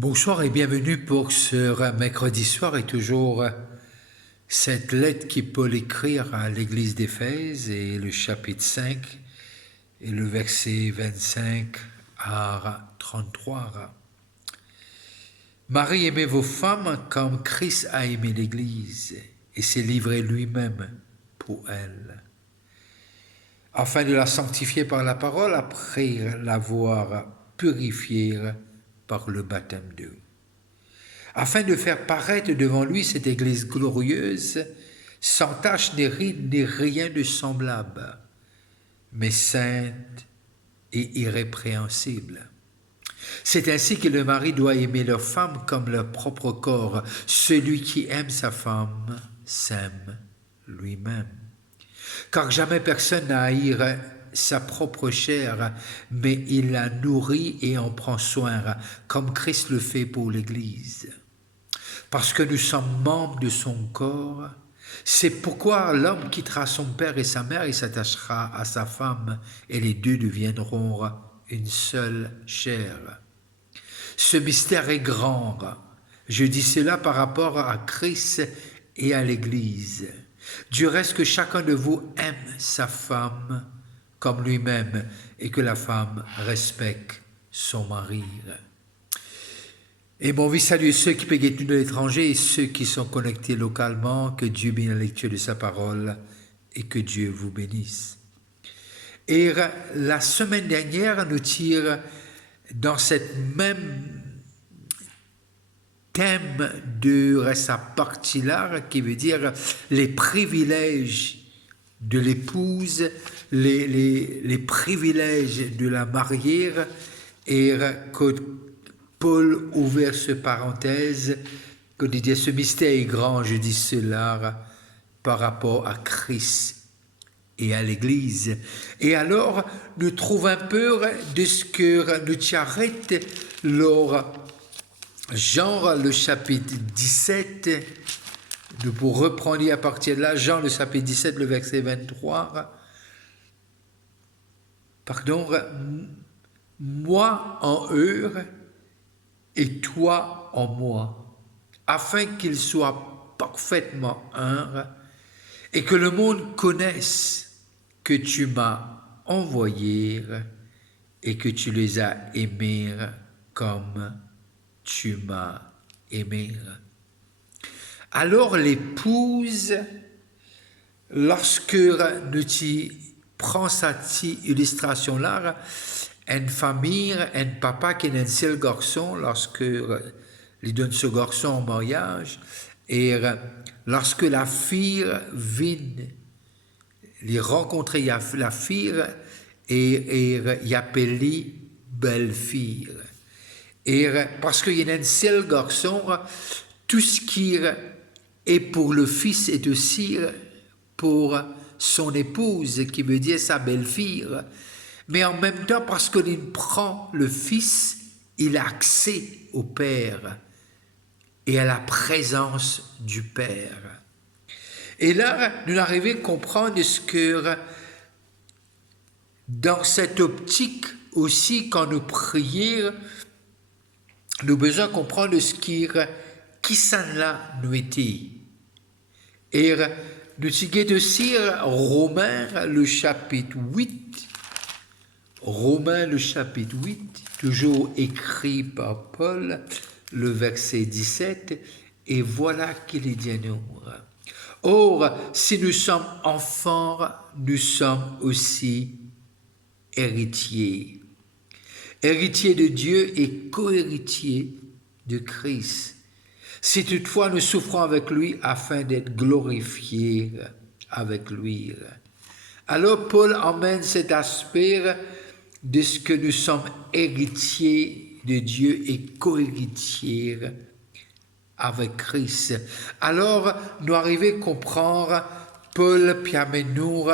Bonsoir et bienvenue pour ce mercredi soir et toujours cette lettre qui Paul écrit à l'église d'Éphèse et le chapitre 5 et le verset 25 à 33. Marie, aimez vos femmes comme Christ a aimé l'église et s'est livré lui-même pour elle, afin de la sanctifier par la parole après l'avoir purifiée par le baptême d'eau, afin de faire paraître devant lui cette Église glorieuse, sans tache ni ride ni rien de semblable, mais sainte et irrépréhensible. C'est ainsi que le mari doit aimer leur femme comme leur propre corps. Celui qui aime sa femme s'aime lui-même. Car jamais personne n'a à haïr sa propre chair, mais il la nourrit et en prend soin, comme Christ le fait pour l'Église. Parce que nous sommes membres de son corps, c'est pourquoi l'homme quittera son père et sa mère et s'attachera à sa femme, et les deux deviendront une seule chair. Ce mystère est grand. Je dis cela par rapport à Christ et à l'Église. Du reste que chacun de vous aime sa femme comme lui-même et que la femme respecte son mari. Et mon vie salue ceux qui payent de l'étranger et ceux qui sont connectés localement. Que Dieu bénisse la lecture de sa parole et que Dieu vous bénisse. Et la semaine dernière, nous tire dans cette même thème de sa partie-là, qui veut dire les privilèges de l'épouse, les privilèges de la mariée, et que Paul ouvert ce parenthèse, que dit ce mystère est grand, je dis cela, par rapport à Christ et à l'Église. Et alors, nous trouvons un peu de ce que nous t'arrête lors Jean, le chapitre 17, nous pour reprendre à partir de là, Jean, le chapitre 17, le verset 23, pardon, moi en eux et toi en moi, afin qu'ils soient parfaitement un et que le monde connaisse que tu m'as envoyé et que tu les as aimés comme tu m'as aimé. Alors l'épouse, lorsque nous prend cette illustration-là, une famille, un papa qui est un seul garçon, lorsque il donne ce garçon en mariage, et lorsque la fille vient, il rencontre la fille et il appelle belle-fille. Et parce qu'il y a un seul garçon, tout ce qui est pour le fils est aussi pour son épouse, qui veut dire sa belle-fille. Mais en même temps, parce qu'il prend le fils, il a accès au Père et à la présence du Père. Et là, nous arrivons à comprendre ce que, dans cette optique aussi, quand nous prions, nous avons besoin de comprendre ce qui s'en là nous était. Et nous avons aussi Romains, le chapitre 8, Romains, le chapitre 8, toujours écrit par Paul, le verset 17, et voilà qu'il est dit à nous. Or, si nous sommes enfants, nous sommes aussi héritiers. Héritiers de Dieu et co-héritiers de Christ. Si toutefois nous souffrons avec lui afin d'être glorifiés avec lui. Alors Paul emmène cet aspect de ce que nous sommes héritiers de Dieu et co-héritiers avec Christ. Alors nous arrivons à comprendre Paul Piamennour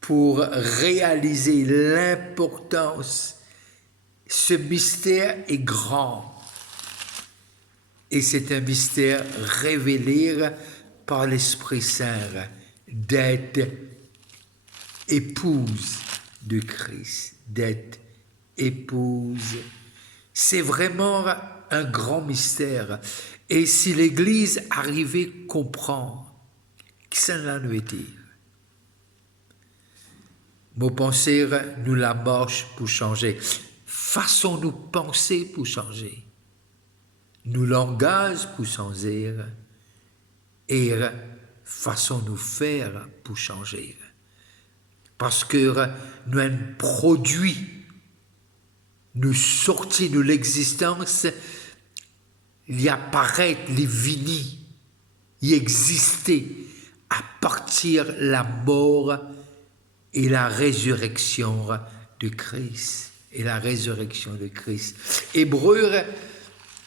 pour réaliser l'importance. Ce mystère est grand et c'est un mystère révélé par l'Esprit Saint d'être épouse de Christ, d'être épouse C'est vraiment un grand mystère. Et si l'Église arrivait à comprendre que cela nous était, nous penser, nous la marche pour changer. Façon nous penser pour changer. Nous langage pour changer. Et façon nous faire pour changer. Parce que nous un produit, nous sortir de l'existence, il y apparaît les vinis, y exister à partir de la mort et la résurrection de Christ. Et la résurrection de Christ. Hébreux,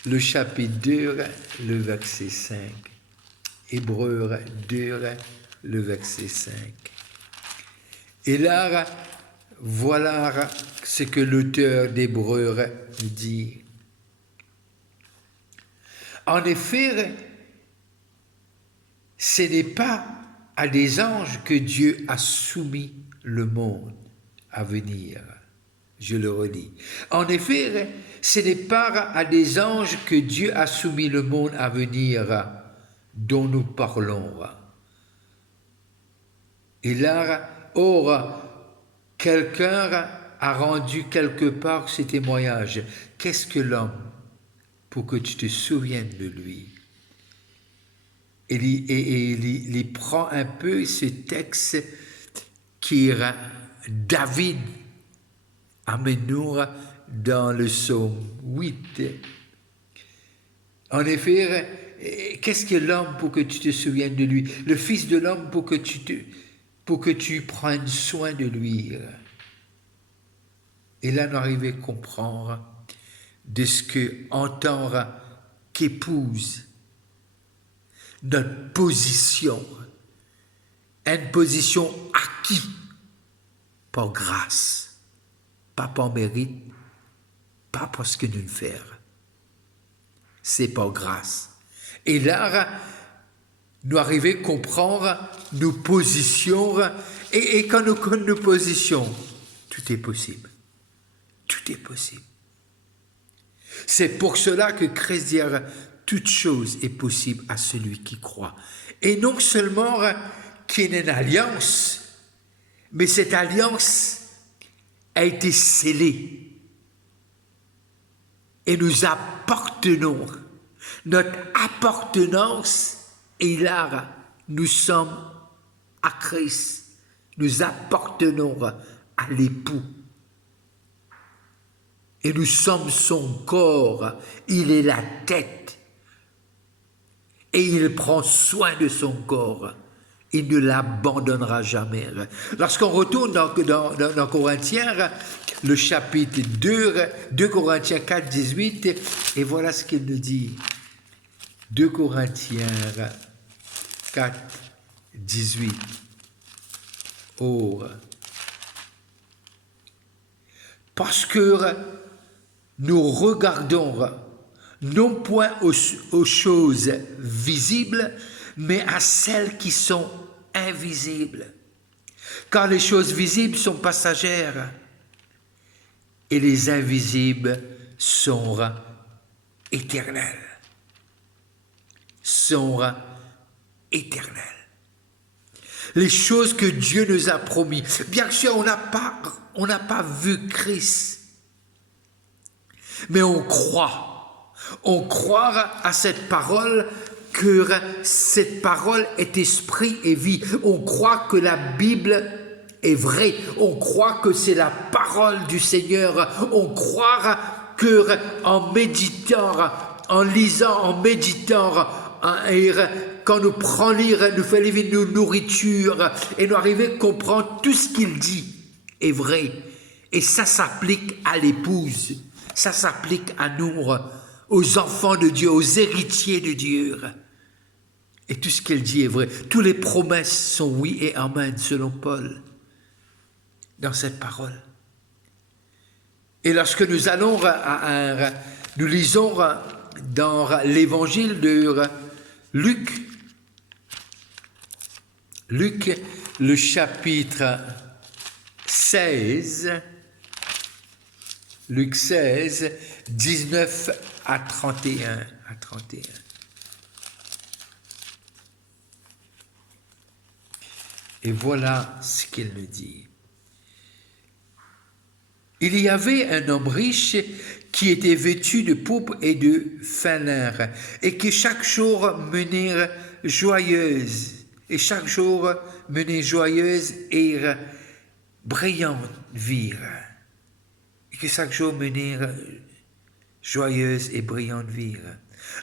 le chapitre 2, le verset 5. Hébreux 2, le verset 5. Et là, voilà ce que l'auteur d'Hébreux dit. En effet, ce n'est pas à des anges que Dieu a soumis le monde à venir. Je le redis. En effet, ce n'est pas à des anges que Dieu a soumis le monde à venir dont nous parlons. Et là, or, quelqu'un a rendu quelque part ce témoignage. Qu'est-ce que l'homme pour que tu te souviennes de lui? Et il prend un peu ce texte qui est David amène-nous dans le psaume 8. En effet, qu'est-ce que l'homme pour que tu te souviennes de lui? Le Fils de l'homme pour que tu prennes soin de lui. Et là, nous arrivons à comprendre de ce que entend qu'épouse notre position, une position acquise par grâce, pas par mérite, pas parce que nous le faisons. C'est par grâce. Et là, nous arrivons à comprendre nos positions, et quand nous connaissons nos positions, tout est possible. Tout est possible. C'est pour cela que Christ dit, toute chose est possible à celui qui croit. Et non seulement qu'il y ait une alliance, mais cette alliance a été scellée. Et nous appartenons. Notre appartenance est là. Nous sommes à Christ. Nous appartenons à l'époux. Et nous sommes son corps. Il est la tête. Et il prend soin de son corps. Il ne l'abandonnera jamais. Lorsqu'on retourne dans Corinthiens, le chapitre 2 Corinthiens 4, 18, et voilà ce qu'il nous dit. 2 Corinthiens 4, 18. Oh. Parce que nous regardons non point aux choses visibles, mais à celles qui sont invisibles. Car les choses visibles sont passagères et les invisibles sont éternelles. Sont éternelles. Les choses que Dieu nous a promis. Bien sûr, on n'a pas vu Christ, mais on croit. On croit à cette parole, que cette parole est esprit et vie. On croit que la Bible est vraie. On croit que c'est la parole du Seigneur. On croit que en méditant, en lisant, en méditant, et quand nous prenons lire, nous fait vivre nos nourritures et nous arrivons à comprendre tout ce qu'il dit est vrai. Et ça s'applique à l'épouse. Ça s'applique à nous, aux enfants de Dieu, aux héritiers de Dieu. Et tout ce qu'elle dit est vrai. Toutes les promesses sont oui et amen, selon Paul, dans cette parole. Et lorsque nous allons, nous lisons dans l'évangile de Luc, le chapitre 16, Luc 16, 19 à 31. Et voilà ce qu'il nous dit. Il y avait un homme riche qui était vêtu de pourpre et de fin lin, et qui chaque jour menait joyeuse, et brillante vie. Et que chaque jour menait joyeuse et brillante vie.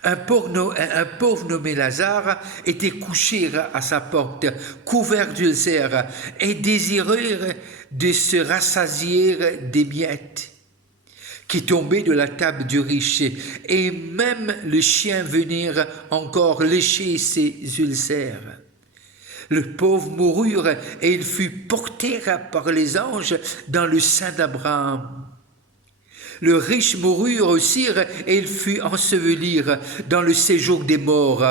Un pauvre nommé Lazare était couché à sa porte, couvert d'ulcères, et désireux de se rassasier des miettes qui tombaient de la table du riche, et même le chien venait encore lécher ses ulcères. Le pauvre mourut, et il fut porté par les anges dans le sein d'Abraham. Le riche mourut aussi, et il fut enseveli dans le séjour des morts.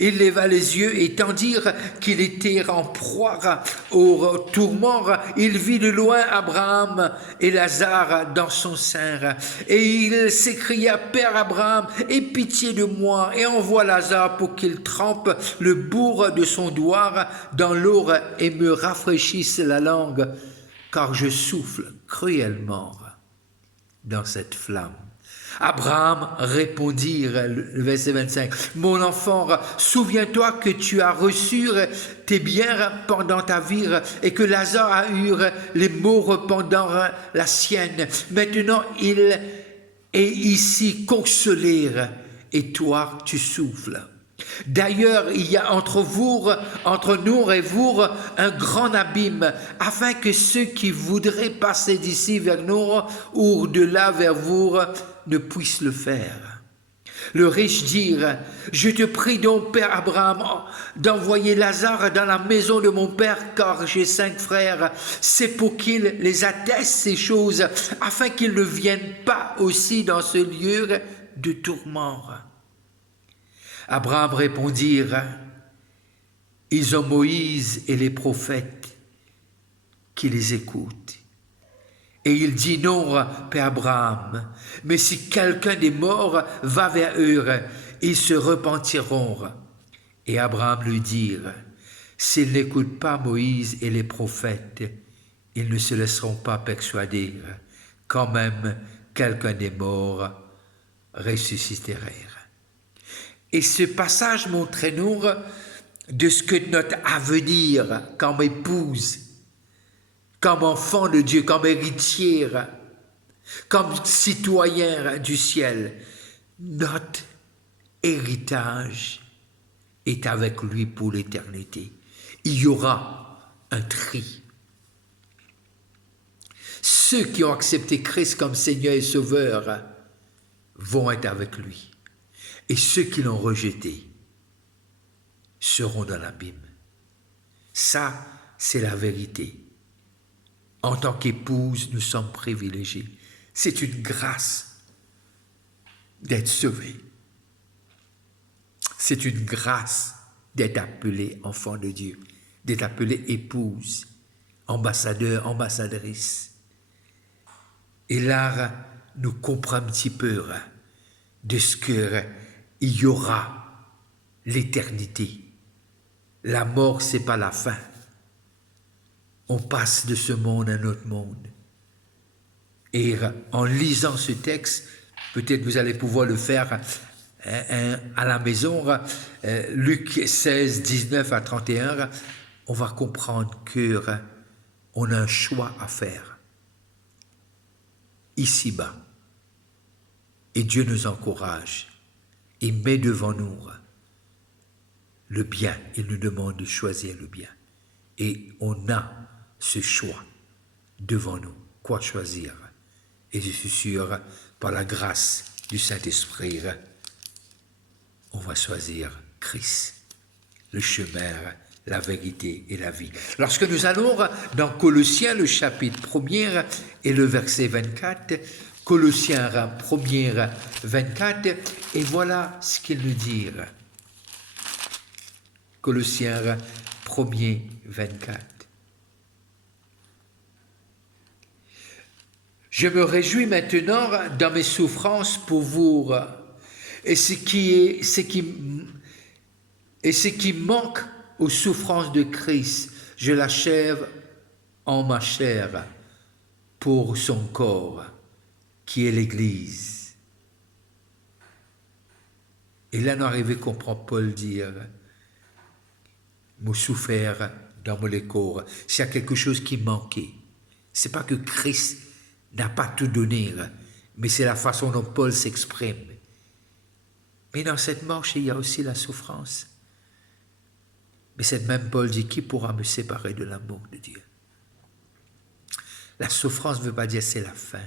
Il leva les yeux, et tandis qu'il était en proie au tourment, il vit de loin Abraham et Lazare dans son sein. Et il s'écria: Père Abraham, aie pitié de moi, et envoie Lazare pour qu'il trempe le bout de son doigt dans l'eau et me rafraîchisse la langue, car je souffle cruellement dans cette flamme. Abraham répondit, le verset 25, Mon enfant, souviens-toi que tu as reçu tes biens pendant ta vie, et que Lazare a eu les maux pendant la sienne. Maintenant, il est ici consolé, et toi, tu souffles. D'ailleurs, il y a entre nous et vous, un grand abîme, afin que ceux qui voudraient passer d'ici vers nous ou de là vers vous ne puissent le faire. Le riche dit: Je te prie donc, Père Abraham, d'envoyer Lazare dans la maison de mon père, car j'ai 5 frères. C'est pour qu'il les atteste ces choses, afin qu'ils ne viennent pas aussi dans ce lieu de tourment. Abraham répondit: Ils ont Moïse et les prophètes qui les écoutent. Et il dit: Non, Père Abraham, mais si quelqu'un des morts va vers eux, ils se repentiront. Et Abraham lui dit: S'ils n'écoutent pas Moïse et les prophètes, ils ne se laisseront pas persuader, quand même quelqu'un des morts ressusciterait. Et ce passage montre-nous de ce que notre avenir comme épouse, comme enfant de Dieu, comme héritier, comme citoyen du ciel, notre héritage est avec lui pour l'éternité. Il y aura un tri. Ceux qui ont accepté Christ comme Seigneur et Sauveur vont être avec lui. Et ceux qui l'ont rejeté seront dans l'abîme. Ça, c'est la vérité. En tant qu'épouse, nous sommes privilégiés. C'est une grâce d'être sauvés. C'est une grâce d'être appelé enfant de Dieu, d'être appelé épouse, ambassadeur, ambassadrice. Et là, nous comprenons un petit peu de ce qu'il y aura l'éternité. La mort, ce n'est pas la fin. On passe de ce monde à un autre monde. Et en lisant ce texte, peut-être vous allez pouvoir le faire à la maison, Luc 16, 19 à 31, on va comprendre qu'on a un choix à faire ici-bas. Et Dieu nous encourage. Il met devant nous le bien. Il nous demande de choisir le bien. Et on a ce choix devant nous. Quoi choisir? Et je suis sûr, par la grâce du Saint-Esprit, on va choisir Christ, le chemin, la vérité et la vie. Lorsque nous allons dans Colossiens, le chapitre 1er et le verset 24, Colossiens 1er, 24, et voilà ce qu'il nous dit. Colossiens 1er, 24. Je me réjouis maintenant dans mes souffrances pour vous, et ce qui manque aux souffrances de Christ, je l'achève en ma chair pour son corps, qui est l'Église. Et là, nous arrivons à comprendre Paul dire, me souffert dans mon corps. S'il y a quelque chose qui manquait, c'est pas que Christ n'a pas tout donné, mais c'est la façon dont Paul s'exprime. Mais dans cette marche, il y a aussi la souffrance. Mais cette même Paul dit, qui pourra me séparer de l'amour de Dieu? La souffrance ne veut pas dire c'est la fin.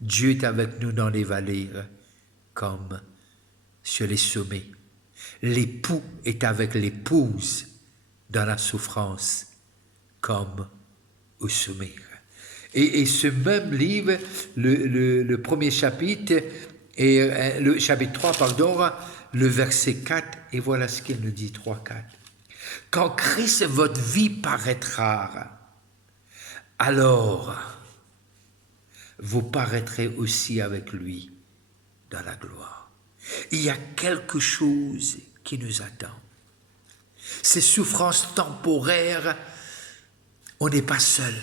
Dieu est avec nous dans les vallées comme sur les sommets. L'époux est avec l'épouse dans la souffrance comme au sommet. Et ce même livre, le premier chapitre, et le chapitre 3, pardon, le verset 4, et voilà ce qu'il nous dit, 3, 4. Quand Christ, votre vie paraîtra, alors vous paraîtrez aussi avec lui dans la gloire. Il y a quelque chose qui nous attend. Ces souffrances temporaires, on n'est pas seul.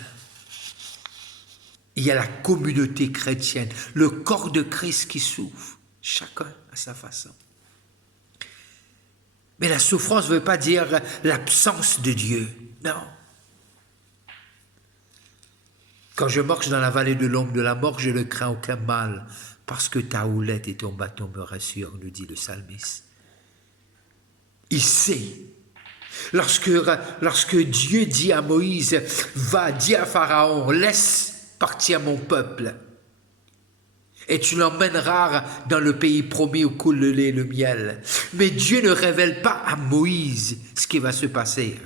Il y a la communauté chrétienne, le corps de Christ qui souffre, chacun à sa façon. Mais la souffrance ne veut pas dire l'absence de Dieu, non. Quand je marche dans la vallée de l'ombre de la mort, je ne crains aucun mal, parce que ta houlette et ton bâton me rassurent, nous dit le psalmiste. Il sait. Lorsque Dieu dit à Moïse, va, dis à Pharaon, laisse partir mon peuple, et tu l'emmèneras dans le pays promis où coule le lait et le miel. Mais Dieu ne révèle pas à Moïse ce qui va se passer.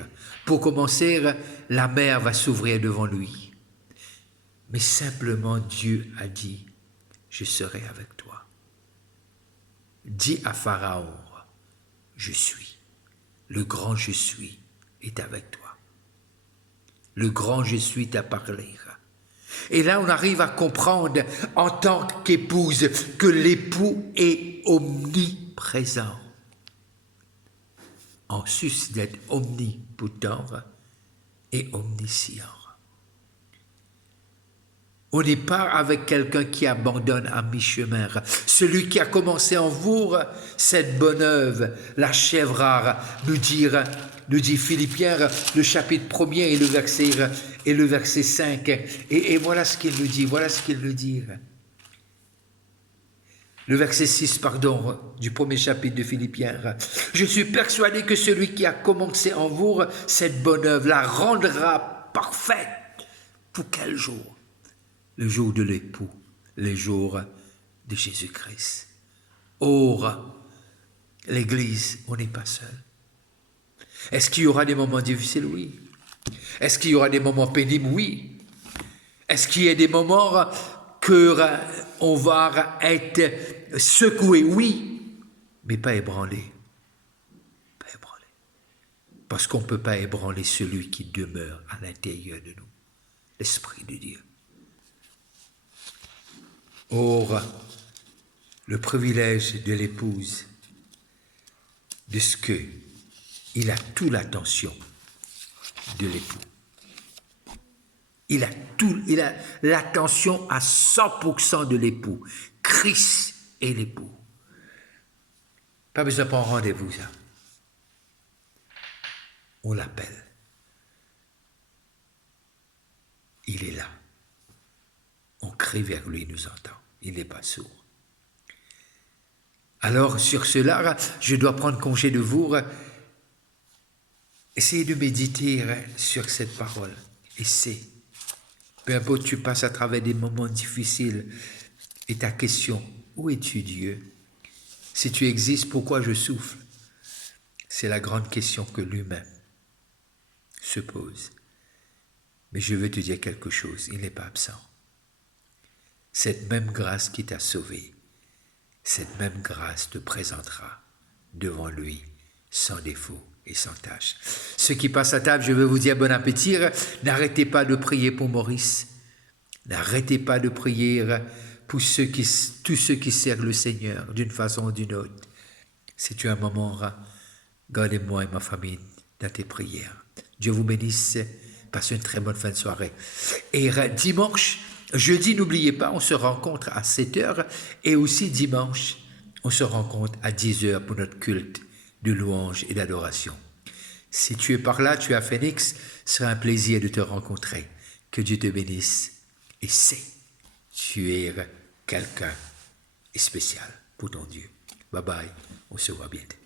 Pour commencer, la mer va s'ouvrir devant lui. Mais simplement Dieu a dit, je serai avec toi. Dis à Pharaon, je suis. Le grand je suis est avec toi. Le grand je suis t'a parlé. Et là, on arrive à comprendre en tant qu'épouse que l'époux est omniprésent. En sus d'être omnipotent et omniscient. On n'est pas avec quelqu'un qui abandonne à mi-chemin. Celui qui a commencé en vous cette bonne œuvre l'achèvera, nous dit Philippiens, le chapitre 1er et le verset 5. Et voilà ce qu'il nous dit, Le verset 6, du premier chapitre de Philippiens. Je suis persuadé que celui qui a commencé en vous cette bonne œuvre la rendra parfaite. Pour quel jour? Le jour de l'époux, le jour de Jésus-Christ. Or, l'Église, on n'est pas seul. Est-ce qu'il y aura des moments difficiles? Oui. Est-ce qu'il y aura des moments pénibles? Oui. Est-ce qu'il y a des moments qu'on va être secoué? Oui. Mais pas ébranlé. Pas ébranlé. Parce qu'on ne peut pas ébranler celui qui demeure à l'intérieur de nous. L'Esprit de Dieu. Or, le privilège de l'épouse, de ce qu'il a toute l'attention de l'époux. Il a l'attention à 100% de l'époux. Christ est l'époux. Pas besoin de prendre rendez-vous, ça. On l'appelle. Il est là. On crie vers lui, il nous entend. Il n'est pas sourd. Alors, sur cela, je dois prendre congé de vous. Essayez de méditer sur cette parole. Essaye. Peu importe, tu passes à travers des moments difficiles. Et ta question, où es-tu, Dieu? Si tu existes, pourquoi je souffre? C'est la grande question que l'humain se pose. Mais je veux te dire quelque chose, il n'est pas absent. Cette même grâce qui t'a sauvé, cette même grâce te présentera devant lui sans défaut et sans tâche. Ceux qui passent à table, je veux vous dire bon appétit. N'arrêtez pas de prier pour Maurice. N'arrêtez pas de prier pour tous ceux qui servent le Seigneur d'une façon ou d'une autre. Si tu as un moment, gardez-moi et ma famille dans tes prières. Dieu vous bénisse. Passez une très bonne fin de soirée. Et dimanche, jeudi, n'oubliez pas, on se rencontre à 7 heures. Et aussi dimanche, on se rencontre à 10 heures pour notre culte de louange et d'adoration. Si tu es par là, tu es à Phoenix, ce sera un plaisir de te rencontrer. Que Dieu te bénisse. Et tu es quelqu'un de spécial pour ton Dieu. Bye bye, on se voit bientôt.